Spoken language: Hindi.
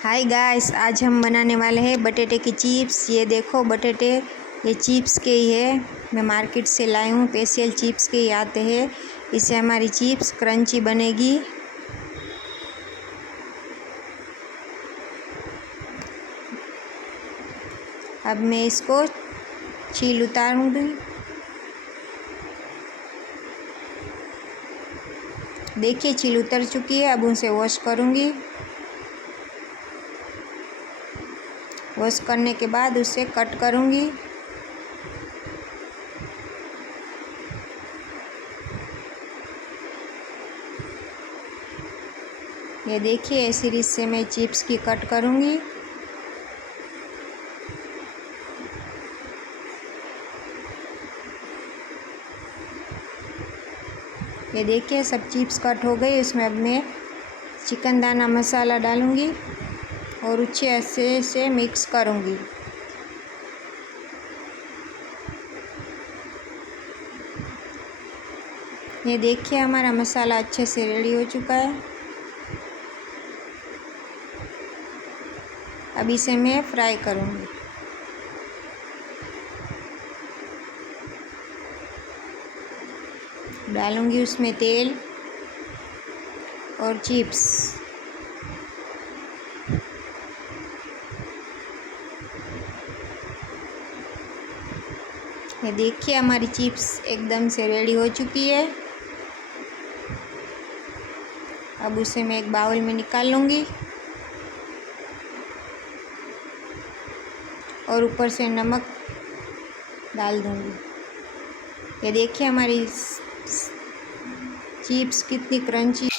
हाय गाइस, आज हम बनाने वाले हैं बटेटे की चिप्स। ये देखो बटेटे, ये चिप्स के ही है। मैं मार्केट से लाई हूँ, स्पेशल चिप्स के ही आते हैं। इससे हमारी चिप्स क्रंची बनेगी। अब मैं इसको छील उतारूँगी। देखिए छील उतर चुकी है। अब उनसे वॉश करूँगी। वॉश करने के बाद उसे कट करूँगी। ये देखिए ऐसी रीत से मैं चिप्स की कट करूँगी। ये देखिए सब चिप्स कट हो गई। इसमें अब मैं चिकन दाना मसाला डालूँगी और अच्छे से मिक्स करूँगी। ये देखिए हमारा मसाला अच्छे से रेडी हो चुका है। अब इसे मैं फ्राई करूँगी। डालूँगी उसमें तेल और चिप्स। ये देखिए हमारी चिप्स एकदम से रेडी हो चुकी है। अब उसे मैं एक बाउल में निकाल लूँगी और ऊपर से नमक डाल दूँगी। ये देखिए हमारी चिप्स कितनी क्रंची